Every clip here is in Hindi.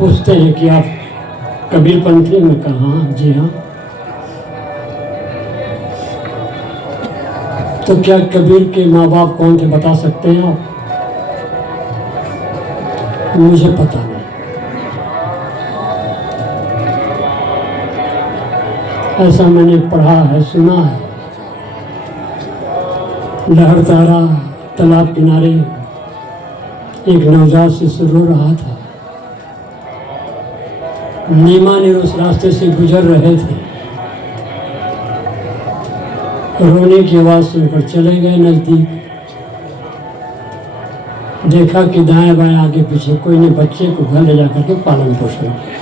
पूछते हैं कि आप कबीर पंथी? में कहा हाँ, जी हाँ। तो क्या कबीर के माँ बाप कौन थे बता सकते हैं आप? मुझे पता नहीं। ऐसा मैंने पढ़ा है, सुना है। लहरतारा तालाब किनारे एक नवजात शिशु रो रहा था। नीमा ने उस रास्ते से गुजर रहे थे। रोने की आवाज सुनकर चले गए नजदीक। देखा कि दाएं बाएं आगे पीछे कोई ने बच्चे को घर ले जाकर के पालन पोषण किया।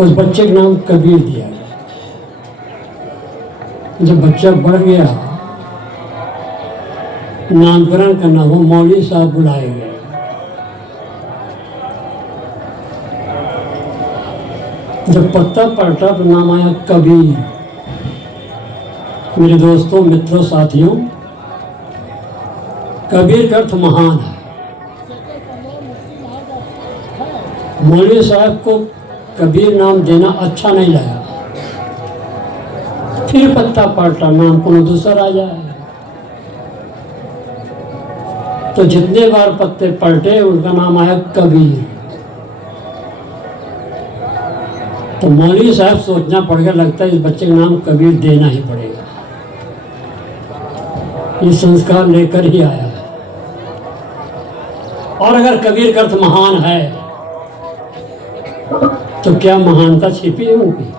उस बच्चे का नाम कबीर दिया गया। जब बच्चा बढ़ गया, नामकरण करना हो, मौलवी साहब बुलाए गए। जब पत्ता पलटा तो नाम आया कबीर। मेरे दोस्तों, मित्रों, साथियों, कबीर का अर्थ महान है। मौलवी साहब को कबीर नाम देना अच्छा नहीं लगा। फिर पत्ता पलटा, नाम को दूसरा आ जाए। तो जितने बार पत्ते पलटे उनका नाम आया कबीर। तो मौलवी साहब सोचना पड़ गया, लगता है इस बच्चे का नाम कबीर देना ही पड़ेगा। ये संस्कार लेकर ही आया है। और अगर कबीर का अर्थ महान है तो क्या महानता छिपी है उनकी?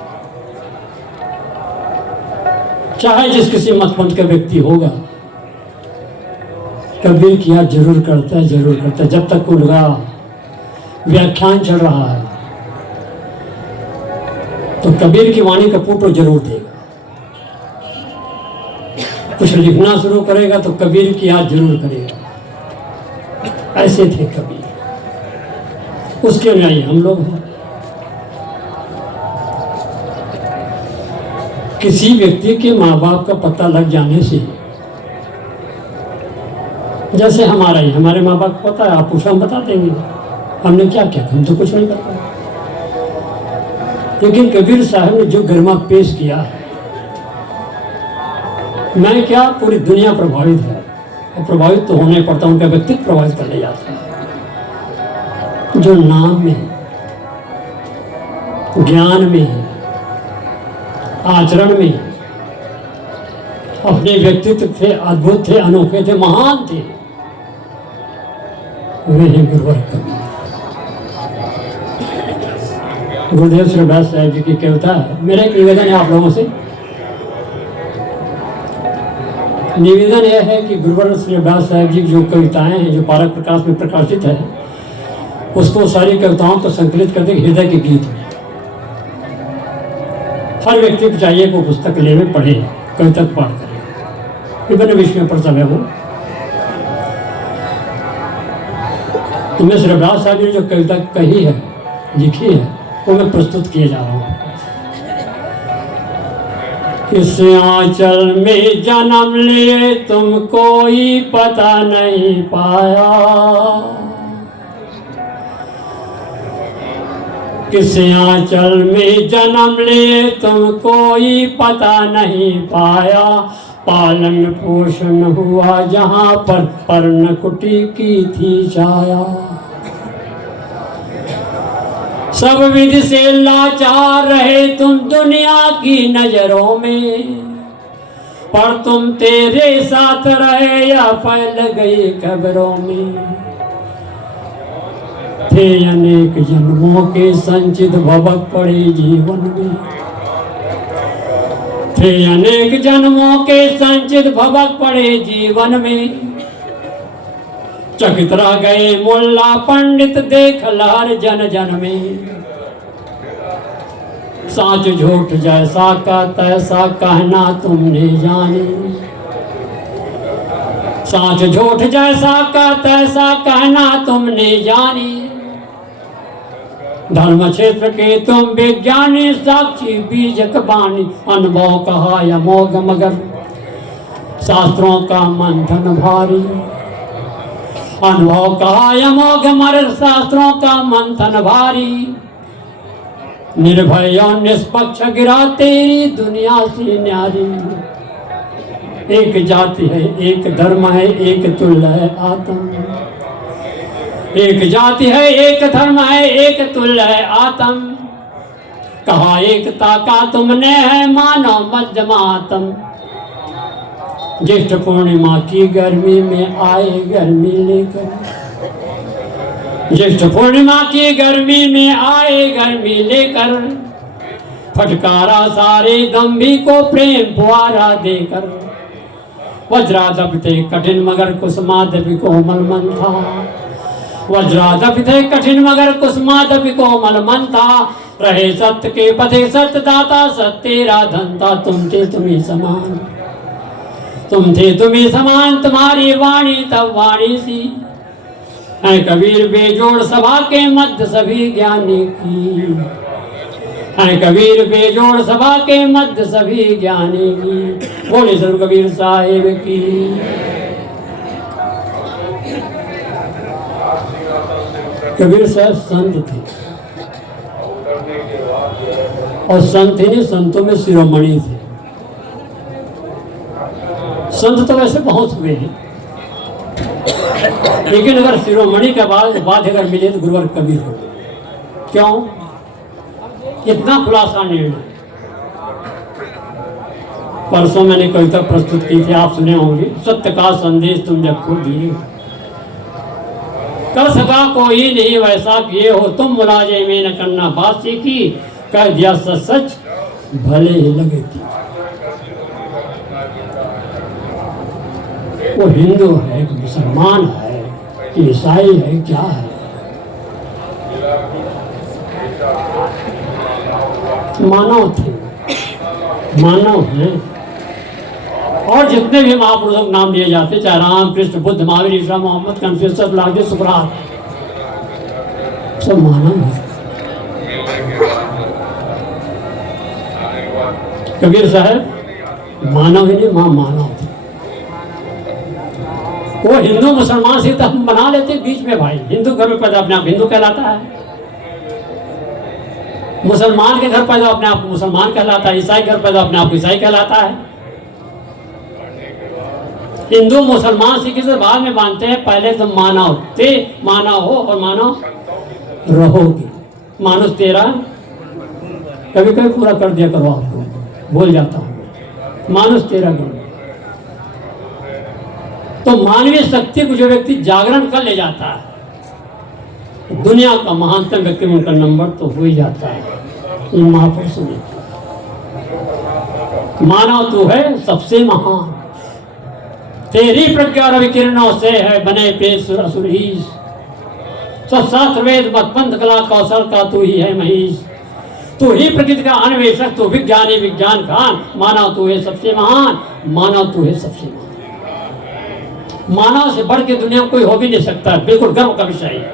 चाहे जिस किसी मतपंथ का व्यक्ति होगा, कबीर की याद जरूर करता है, जरूर करता है। जब तक उनका व्याख्यान चल रहा है तो कबीर की वाणी का फोटो जरूर देगा। कुछ लिखना शुरू करेगा तो कबीर की याद जरूर करेगा। ऐसे थे कबीर। उसके अनुयायी हम लोग हैं। किसी व्यक्ति के माँ बाप का पता लग जाने से, जैसे हमारा ही, हमारे माँ बाप को पता है, आप पूछो हम बता देंगे हमने क्या किया। हम तो कुछ नहीं कर पाए। लेकिन कबीर साहब ने जो गरिमा पेश किया, मैं क्या पूरी दुनिया प्रभावित है। और प्रभावित तो होने पड़ता, उनका व्यक्तित्व प्रभावित कर ले जाता है। जो नाम में, ज्ञान में, आचरण में अपने व्यक्तित्व थे, अद्भुत थे, अनोखे थे, महान थे, वे हैं गुरुवर कबीर। गुरुदेव श्री व्यास साहब जी की कविता है। मेरा एक निवेदन है आप लोगों से। निवेदन यह है कि गुरुवर श्री व्यास साहब जी की जो कविताएं हैं, जो पारक प्रकाश में प्रकाशित है, उसको सारी कविताओं को संकलित कर दें हृदय के गीत में। हर व्यक्ति को चाहिए को पुस्तक ले में पढ़े, कविता पाठ करे, विभिन्न विषयों पर सब है वो। तो मैं श्री व्यास साहब जी ने जो कविता कही है, लिखी है, वो मैं प्रस्तुत किए जा रहा हूँ। इस आंचल में जन्म लिए तुम कोई पता नहीं पाया, किस आंचल में जन्म लिए तुम कोई पता नहीं पाया। पालन पोषण हुआ जहाँ पर पर्णकुटी की थी छाया। सब विधि से लाचार रहे तुम दुनिया की नजरों में, पर तुम तेरे साथ रहे या फैल गई खबरों में। थे अनेक जन्मों के संचित भवक पड़े जीवन में, थे अनेक जन्मों के संचित भवक पड़े जीवन में। चकित रह गए मुल्ला पंडित देख लहर जन जन में। साच झूठ जैसा का तैसा कहना तुमने जानी, साच झूठ जैसा का तैसा कहना तुमने जानी। धर्म क्षेत्र के तुम विज्ञानी साक्षी बीजक बानी। अनुभव कहा अमोघ मगर शास्त्रों का मंथन भारी, अनुभव कहा अमोघ मर शास्त्रों का मंथन भारी, निर्भय और निष्पक्ष गिरा तेरी दुनिया से न्यारी। एक जाति है, एक धर्म है, एक तुल्य है आत्म। एक जाति है, एक धर्म है, एक तुल्य है आत्म। कहा एकता का तुमने है मानो मध्यमातम। ज्येष्ठ पूर्णिमा की गर्मी में आए गर्मी लेकर, ज्येष्ठ पूर्णिमा की गर्मी में आए गर्मी लेकर, फटकारा सारे दम्भी को प्रेम फुआरा देकर। वज्रादप थे कठिन मगर कुसुमादपि कोमल मन था, वज्रादप थे कठिन मगर कुसुमादपि कोमल मन था। रहे सत्य के पथे सत्य दाता, सत्य तेरा धनता। तुम थे तुम्ही समान, तुम थे तुम्ही समान, तुम्हारी वाणी तब वाणी सी। है कबीर बेजोड़ सभा के मध्य सभी ज्ञानी की, है कबीर बेजोड़ सभा के मध्य सभी ज्ञानी की। बोले सर कबीर साहिब की। कबीर साहब संत थे, और संत ही नहीं, संतों में शिरोमणि थे। संत तो वैसे बहुत हुए हैं, लेकिन अगर शिरोमणि के बाद अगर मिले तो गुरुवर कबीर हो। क्यों? इतना खुलासा निर्णय। परसों मैंने कविता प्रस्तुत की थी, आप सुने होंगे। सत्य का संदेश तुम जब खो दिए, कर सका कोई नहीं वैसा किए हो तुम। मुलाजे में न करना बात सीखी, कह दिया सच सच भले ही लगे थी। वो हिंदू है, मुसलमान है, ईसाई है, क्या है? मानव थे, मानव हैं। और जितने भी महापुरुषों के नाम लिए जाते, चाहे राम कृष्ण बुद्ध महावीर ईसा मोहम्मद कन्फ्यूशियस लागे सुकरात, सब मानव है। कबीर साहब मानव ही नहीं, मानव थे। वो हिंदू मुसलमान से तो हम बना लेते बीच में भाई। हिंदू घर में पैदा अपने आप हिंदू कहलाता है, मुसलमान के घर पैदा अपने आप मुसलमान कहलाता है, ईसाई घर पैदा अपने आप ईसाई कहलाता है। हिंदू मुसलमान सिख से बाद में मानते हैं, पहले तो मानव थे, मानव हो और मानव रहोगे। मानुष तेरा कभी कभी पूरा कर दिया करो, आपको बोल जाता हूँ। मानुष तेरा गुण। तो मानवीय शक्ति को जो व्यक्ति जागरण कर ले जाता है, दुनिया का महानतम व्यक्ति उनका नंबर तो हो ही जाता है। ये महापुरुषों ने मानव तू है सबसे महान, तेरी प्रज्ञा रवि किरणों से है बने पेश असुरहीश। सब शास्त्र वेद मत पंथ कला कौशल का तू ही है महीश। तू ही प्रकृति का अन्वेषक, तू विज्ञानी विज्ञान खान। मानव तू है सबसे महान, मानव तू है सबसे महान। मानव से बढ़ के दुनिया में कोई हो भी नहीं सकता, बिल्कुल गर्व का विषय है।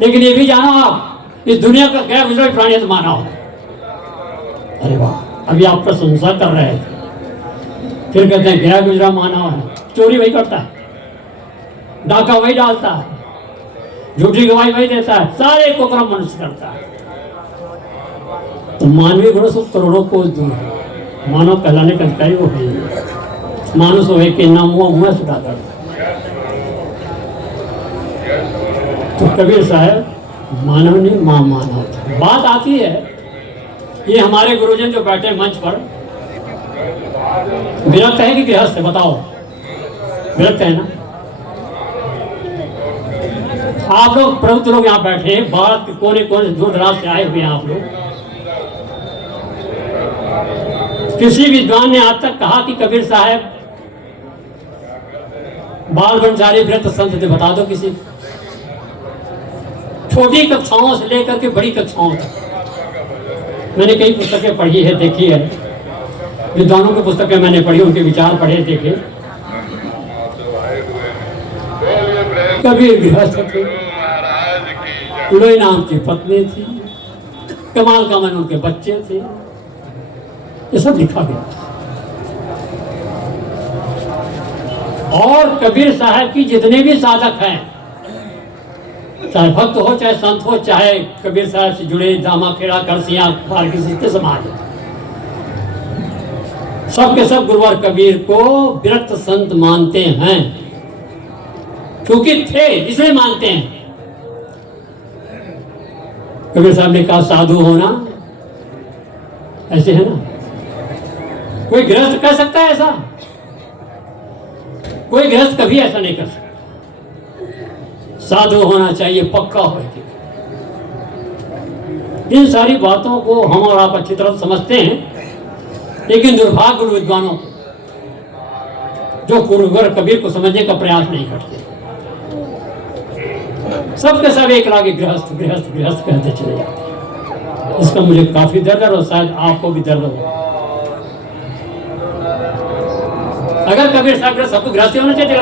लेकिन ये भी जानो आप, इस दुनिया का गैर गुजरा प्राणी तो मानव है। अरे वाह, अभी आप प्रशंसा कर रहे थे, फिर कहते हैं गैर गुजरा मानव है। चोरी वही करता है, डाका वही डालता है, झूठी गवाही वही देता है, सारे कुकर्म मनुष्य करता है। तो मानवीय गुणों से करोड़ों कोस दूर है। मानव कहलाने का अधिकारी वो है। मानुष हो के नाम मुँह सुधा कर। तो कबीर साहब मानव नहीं मानव थे। बात आती है, ये हमारे गुरुजन जो बैठे मंच पर, विरक्त है कि गृहस्थ है? बताओ, विरक्त है ना? आप लोग प्रभुत्व लोग यहाँ बैठे, भारत के कोने कोने दूर दराज से आए हुए हैं आप लोग। किसी विद्वान ने आज तक कहा कि कबीर साहब बाल ब्रह्मचारी व्रत संत थे? बता दो किसी। छोटी कक्षाओं से लेकर के बड़ी कक्षाओं तक मैंने कई पुस्तकें पढ़ी है, देखी है। विद्वानों की पुस्तकें मैंने पढ़ी, उनके विचार पढ़े देखे। कबीर गृहस्थ थे, लोई नाम की पत्नी थी, कमाल का मन उनके बच्चे थे। ये सब लिखा गया। और कबीर साहब की जितने भी साधक हैं, चाहे भक्त हो चाहे संत हो, चाहे कबीर साहब से जुड़े दामा खेड़ा करसियां पारकी सिस्ते समाज, सब के सब गुरुवर कबीर को विरक्त संत मानते हैं, क्योंकि थे इसलिए मानते हैं। कबीर साहब ने कहा साधु होना ऐसे है ना, कोई गृहस्थ कर सकता है ऐसा? कोई गृहस्थ कभी ऐसा नहीं कर सकता। साधु होना चाहिए, पक्का हो। इन सारी बातों को हम और आप अच्छी तरह समझते हैं, लेकिन दुर्भाग्य उन विद्वानों को जो गुरुवर कबीर को समझने का प्रयास नहीं करते। सबके सब एक लागे गृहस्थ गृहस्थ गृहस्थ कहते चले जाते हैं। इसका मुझे काफी दर्द है और शायद आपको भी दर्द हो। अगर कबीर साहब सबको गृहस्थी होना चाहिए,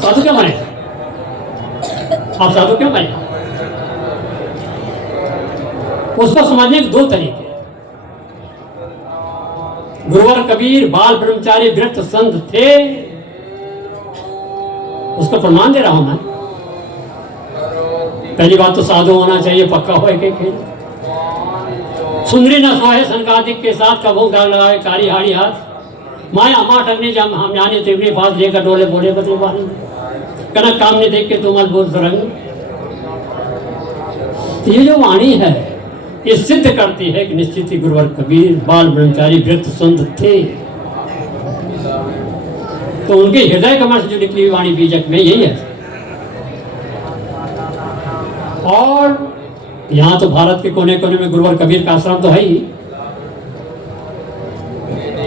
साधु क्यों बने? आप साधु क्यों बने? उसको समझने के दो तरीके। गुरुवर कबीर बाल ब्रह्मचारी विरक्त संत थे, उसको प्रमाण दे रहा हूं मैं। पहली बात तो साधु होना चाहिए, पक्का हो एक एक। सुंदरी न सोहे संकादिक के साथ कबों गाल लगाए कारी हाड़ी हाथ, माया माट अग्नि जम हम जाने तिवनी पास लेकर डोले बोले बदले बानी, कनक काम ने देख के तुमल बोल रंग। ये जो वाणी है ये सिद्ध करती है कि निश्चित ही गुरुवर कबीर बाल ब्रह्मचारी विरक्त संत थे। तो उनके हृदय कमल से जो निकली हुई वाणी बीजक में यही है। और यहाँ तो भारत के कोने कोने में गुरुवर कबीर का आश्रम तो है ही,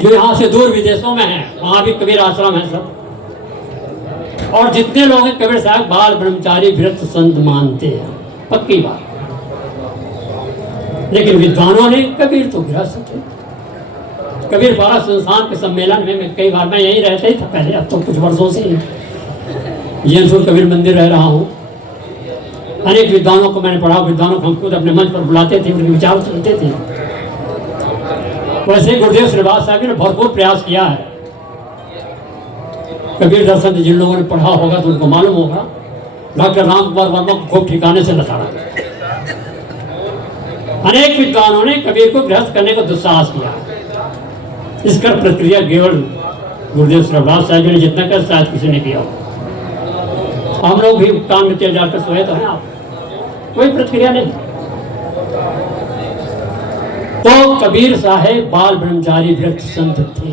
जो यहाँ से दूर विदेशों में है वहां भी कबीर आश्रम है सब। और जितने लोग हैं कबीर साहब बाल ब्रह्मचारी विरक्त संत मानते हैं, पक्की बात। लेकिन विद्वानों ने कबीर तो गृहस्थ थे। कबीर पारा संस्थान के सम्मेलन में कई बार मैं यहीं रहता ही था पहले, अब तो कुछ वर्षों से जैनपुर कबीर मंदिर रह रहा हूँ। अनेक विद्वानों को मैंने पढ़ा, विद्वानों को हम खुद अपने मंच पर बुलाते थे, उनके विचार सुनते थे। वैसे गुरुदेव श्रीवास साहब ने भरपूर प्रयास किया है। कबीर दर्शन जिन लोगों ने पढ़ा होगा तो उनको मालूम होगा, डॉक्टर राम कुमार वर्मा को खूब ठिकाने से लताड़ा। अनेक विद्वानों ने कबीर को गृहस्थ करने का दुस्साहस किया। इसका प्रक्रिया केवल गुरुदेव श्रीवास साहब ने जितना कर शायद किसी ने किया हो। हम लोग भी काम में तेल डालकर सोए तो हैं आप, कोई प्रक्रिया नहीं। तो कबीर साहेब बाल ब्रह्मचारी विरक्त संत थे।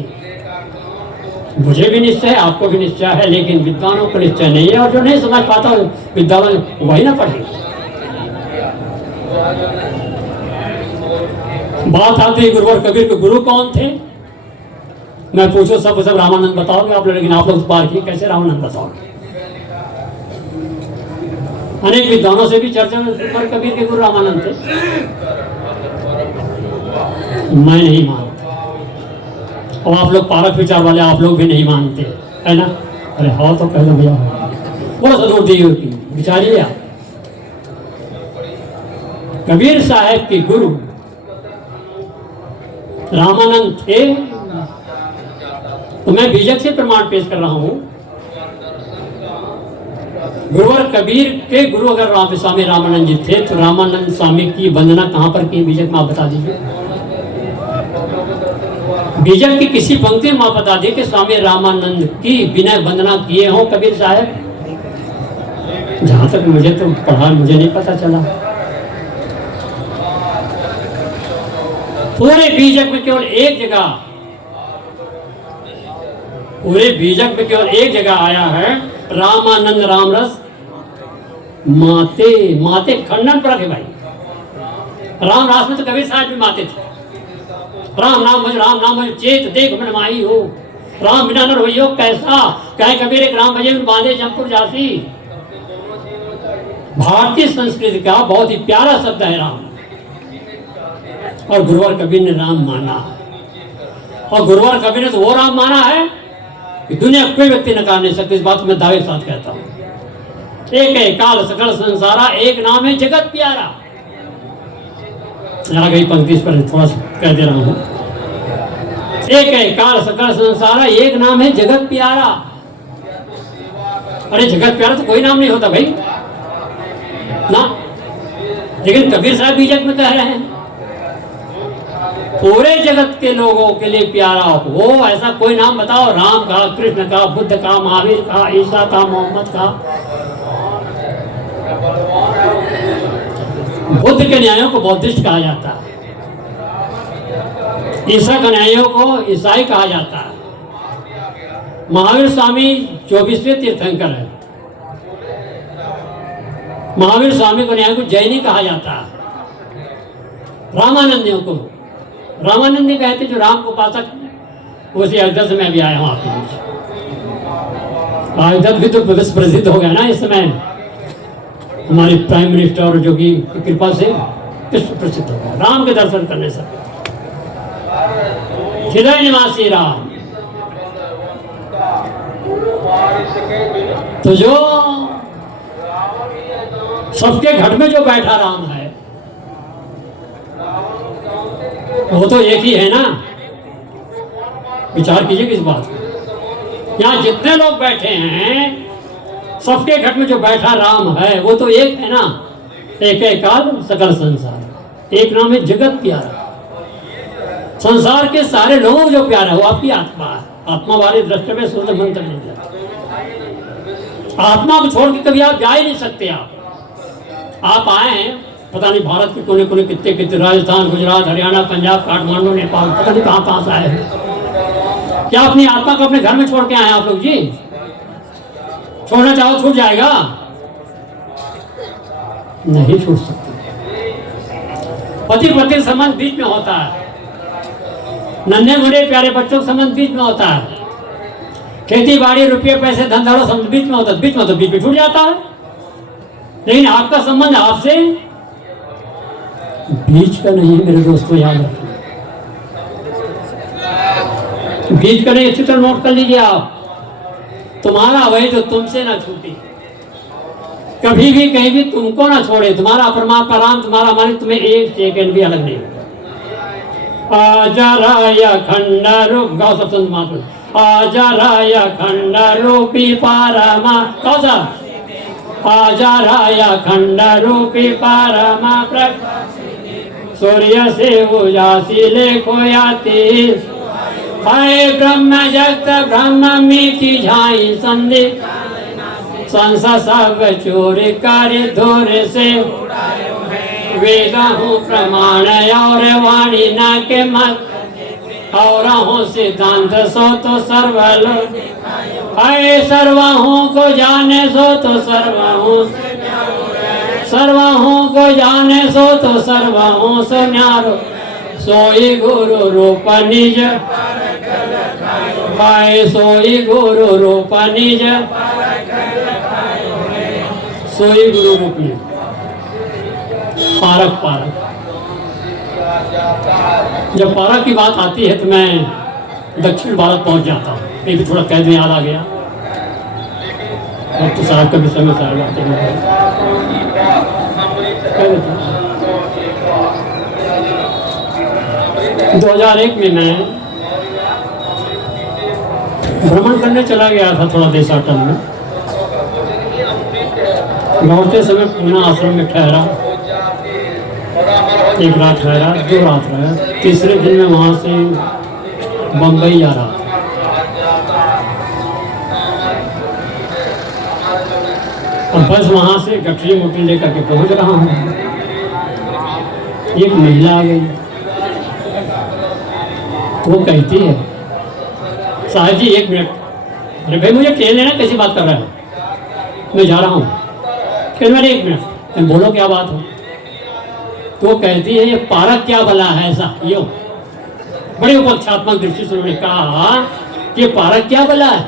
मुझे भी निश्चय है, आपको भी निश्चय है, लेकिन विद्वानों को निश्चय नहीं है। और जो नहीं समझ पाता विद्वान वही ना पढ़े। बात आती है गुरुवर कबीर के गुरु कौन थे। मैं पूछो सब रामानंद बताओगे आप लोग, लेकिन आप लोग बार की कैसे रामानंद बताओगे? अनेक विद्वानों से भी चर्चा में गुरुवर कबीर के गुरु रामानंद थे। मैं नहीं मानता, और आप लोग पारक विचार वाले आप लोग भी नहीं मानते है ना? अरे हाँ तो कह दो भैया, बड़ा जरूर दी की विचारिए आप। कबीर साहब के गुरु रामानंद थे, तो मैं बीजक से प्रमाण पेश कर रहा हूं। गुरुवर कबीर के गुरु अगर स्वामी रामानंद जी थे, तो रामानंद स्वामी की वंदना कहां पर की बीजक में आप बता दीजिए। बीजक की किसी पंक्ति में आप बता दिए कि स्वामी रामानंद की बिना वंदना किए हो कबीर साहब। जहां तक मुझे तो पढ़ा, मुझे नहीं पता चला। पूरे बीजक में केवल एक जगह, पूरे बीजक में केवल एक जगह आया है, रामानंद रामरस माते। माते खंडन पर है भाई। राम रास में तो कबीर साहब भी माते थे। राम नाम भज चेत देख मन माही हो, राम बिना नर होइयो कैसा, कहे कबीर एक राम भजे बांधे जमपुर जासी। भारतीय संस्कृति का बहुत ही प्यारा शब्द है राम, और गुरुवर कबीर ने राम माना। और गुरुवर कबीर ने तो वो राम माना है कि दुनिया कोई व्यक्ति नकार नहीं सकती। इस बात को मैं दावे के साथ कहता हूं। एक है काल सकल संसारा, एक नाम है जगत प्यारा। आ गई पंक्ति, इस पर थोड़ा सा कह दे रहा हूं। एक है काल सकल संसारा, एक नाम है जगत प्यारा। अरे जगत प्यारा तो कोई नाम नहीं होता भाई ना, लेकिन कबीर साहब बीजक में कह रहे हैं पूरे जगत के लोगों के लिए प्यारा हो। ऐसा कोई नाम बताओ, राम का, कृष्ण का, बुद्ध का, महावीर का, ईसा का, मोहम्मद का। बुद्ध के न्यायों को बौद्धिस्ट कहा जाता है, ईसा के न्यायों को ईसाई कहा जाता है, महावीर स्वामी 24वें तीर्थंकर है, महावीर स्वामी को न्याय को जैनी कहा जाता है। रामानंदियों को रामानंदी कहते जो राम को उपासक, उसी अयोध्या से मैं भी आया हूँ आपके बीच। अयोध्या भी तो प्रसिद्ध हो गया ना इस समय, हमारे प्राइम मिनिस्टर और जोगी की कृपा से विश्व प्रसिद्ध हो गया राम के दर्शन करने से। हृदय निवासी राम, तो जो सबके घट में जो बैठा राम है वो तो एक ही है ना। विचार कीजिए किस बात को। यहाँ जितने लोग बैठे हैं सबके घट में जो बैठा राम है वो तो एक है ना। एक काल सकल संसार, एक नाम है जगत प्यारा। संसार के सारे लोगों को जो प्यारा है वो आपकी आत्मा है। आत्मा वाले दृष्टि में शुद्ध मंत्र नहीं जाता। आत्मा को छोड़ के कभी आप जा ही नहीं सकते। आप आए हैं पता नहीं भारत के कोने कोने कितने कितने, राजस्थान, गुजरात, हरियाणा, पंजाब, काठमांडू, नेपाल, पता नहीं कहाँ से आए हैं। क्या अपनी आत्मा को अपने घर में छोड़ के आए आप लोग जी? छोड़ना चाहो छूट जाएगा? नहीं छूट सकते। पति पत्नी संबंध बीच में होता है, नन्हे मुन्ने प्यारे बच्चों का संबंध बीच में होता है, खेती बाड़ी, रुपये, पैसे, धंधा संबंध बीच में होता है। बीच में तो बीच में छूट जाता है। लेकिन आपका संबंध आपसे बीच का नहीं है मेरे दोस्तों, याद रखिए। बीच का नहीं, अच्छी तरह नोट कर लीजिए आप। तुम्हारा वही तो तुमसे ना छूटे, कभी भी कहीं भी तुमको ना छोड़े। तुम्हारा परमात्मा राम, तुम्हारा मालिक तुम्हें एक सेकंड भी अलग नहीं होगा। आजा राया खंड रूप, गाओ सब संत महात्मा। आजा राया खंड रूपी पारमा, गाओ सब। आजा राया खंड रूपी पारमा, सूर्य से उजासिले खोयाती, हाय ब्रह्म जगत ब्रह्म मीठी झाई संधि, संसा सब चोर कार्य धोर से, वेद हूँ प्रमाण और वाणी न के मत, और हूँ सिद्धांत सो तो सर्वलो, हाय सर्वहूँ को जाने सो तो सर्वहूँ, सर्वहूँ को जाने सो तो सर्वहूँ सो न्यारो, सोई गुरु रूप निज, हाय सोई गुरु रूप निज, सोई गुरु रूप निज। पारक पारक, जब पारक की बात आती है तो मैं दक्षिण भारत पहुंच जाता हूँ। ये भी थोड़ा कैद में याद आ गया। अब तो साहब का विषय में साहब बातें 2001 में मैं भ्रमण करने चला गया था थोड़ा देशाटन में। लौटते समय पूना आश्रम में ठहरा, एक रात ठहरा, 2 रात रहा। तीसरे दिन में वहाँ से बम्बई जा रहा था। अब बस वहाँ से गठरी मोटी लेकर के पहुँच रहा हूँ। एक महिला आ गई, वो कहती है साहब जी 1 मिनट। अरे भाई मुझे ट्रेन लेना, कैसी बात कर रहा है, मैं जा रहा हूँ। फिर मैंने 1 मिनट, बोलो क्या बात हो। तो कहती है ये पारक क्या भला है ऐसा, यो बड़े उपक्षात्मक दृष्टि से उन्होंने कहा कि पारक क्या भला है,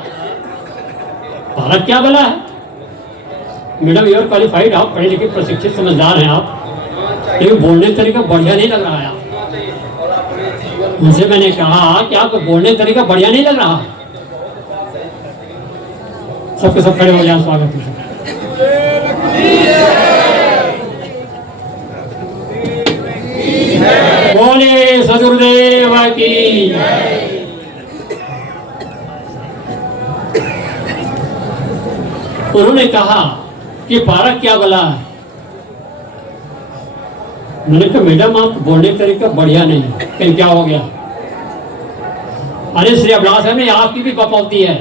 पारक क्या भला है। मैडम यू आर क्वालिफाइड, आप पढ़े लिखे प्रशिक्षित समझदार हैं आप, लेकिन बोलने का तरीका बढ़िया नहीं लग रहा है। उनसे मैंने कहा कि आपको बोलने का तरीका बढ़िया नहीं लग रहा। सबके सब खड़े हो जाए, स्वागत है। बोले सदगुरुदेव की। उन्होंने कहा कि पारक क्या बोला है? मैंने कहा मैडम आप बोलने का तरीका बढ़िया नहीं है। कहीं क्या हो गया? अरे श्री अभिलाष है ना, आपकी भी बपौती है,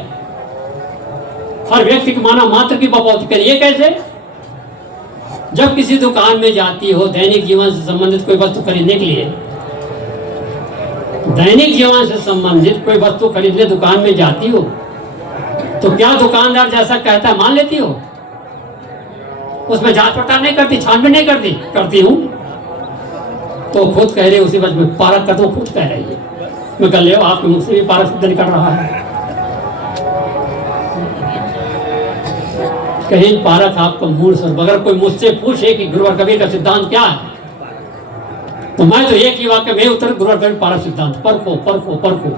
हर व्यक्ति की माना मात्र की बपौती करिए कैसे? जब किसी दुकान में जाती हो दैनिक जीवन से संबंधित कोई वस्तु खरीदने के लिए, दैनिक जीवन से संबंधित कोई वस्तु खरीदने दुकान में जाती हो, तो क्या दुकानदार जैसा कहता है मान लेती हो? उसमें जांच पड़ताल नहीं करती, छानबीन नहीं करती? करती हूं। तो खुद कह रहे उसी वजह में पारक का, तो खुद कह रही है। मैं कह ले आपके मुख से भी पारक शब्द निकल रहा है। कहीं पारक आपका मूल स्वरूप, अगर कोई मुझसे पूछे कि गुरुवर कबीर का सिद्धांत क्या है, तो मैं तो एक ही वाक्य में उत्तर गुरुवर कबीर पारक सिद्धांत, परखो परखो परखो।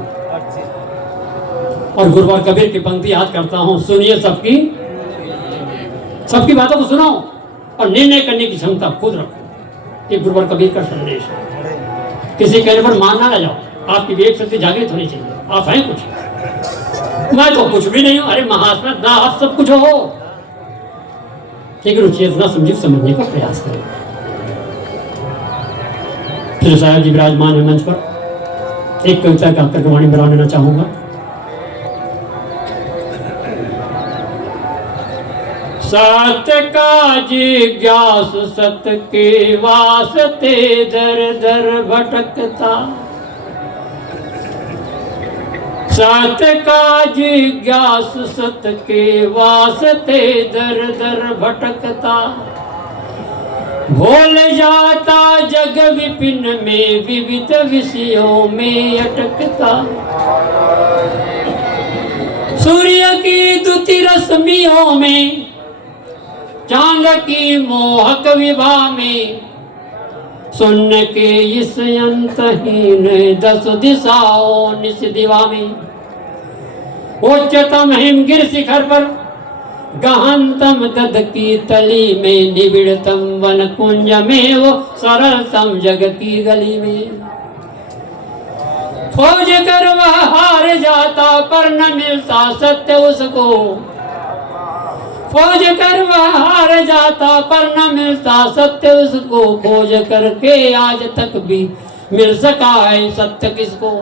और गुरुवर कबीर की पंक्ति याद करता हूं, सुनिए सबकी बातों को सुनो और निर्णय करने की क्षमता खुद रखो। ये गुरुवर कबीर का संदेश है। किसी कहने पर मान ना जाओ, आपकी विवेक शक्ति जागृत होनी चाहिए। आप हैं कुछ, मैं तो कुछ भी नहीं हूं। अरे महात्मा ना आप सब कुछ हो, लेकिन चेतना समझने का प्रयास करें। फिर साहब जी विराजमान है मंच पर, एक कविता का कर्कवाणी बना लेना चाहूंगा। सत्य का जिज्ञासु सत्य के वास्ते दर दर भटकता, सत्य का जिज्ञासु सत्य के वास्ते दर दर भटकता, भूल जाता जग विपिन में विविध विषयों में अटकता, सूर्य की द्युति रश्मियों में चांद की मोहक विभा में, शून्य के इस अंतहीन 10 दिशाओं निस दिवा में, उच्चतम हिमगिर शिखर पर गहनतम दद की तली में, निबिड़तम वन कुंज में वो सरलतम जग की गली में, खोज कर वह हार जाता पर न मिलता सत्य उसको, खोज कर वह हार जाता पर न मिलता सत्य उसको, खोज करके आज तक भी मिल सका है सत्य किसको?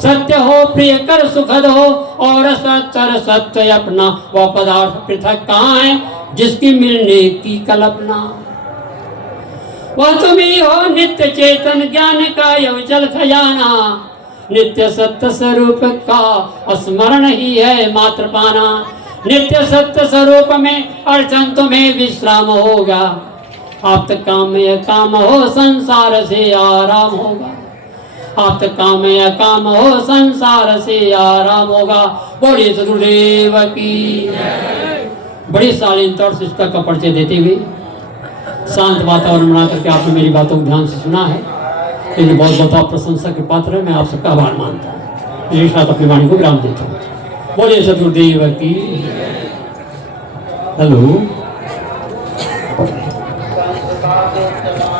सत्य हो प्रिय कर सुखद हो और सत्य सत्य अपना, वह पदार्थ पृथक कहाँ है जिसकी मिलने की कल्पना? वह तुम ही हो नित्य चेतन ज्ञान का अविचल खजाना, नित्य सत्य स्वरूप का स्मरण ही है मात्र पाना, नित्य सत्य स्वरूप में अड़चन तुम्हें विश्राम होगा, आप तक काम या काम हो संसार से आराम होगा, आप तक काम या काम हो संसार से आराम होगा। बोलिए सदगुरुदेव की। बड़ी शालीनता और शिष्टता का परिचय देते हुए शांत वातावरण बना करके आपने मेरी बातों को ध्यान से सुना है, लेकिन बहुत बहुत प्रशंसा के पात्र है। मैं आप सबका आभार मानता हूँ। मेरे साथ अपनी वाणी को विराम देता हूँ। बोलिए सदगुरुदेव की। हेलो,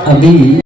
अभी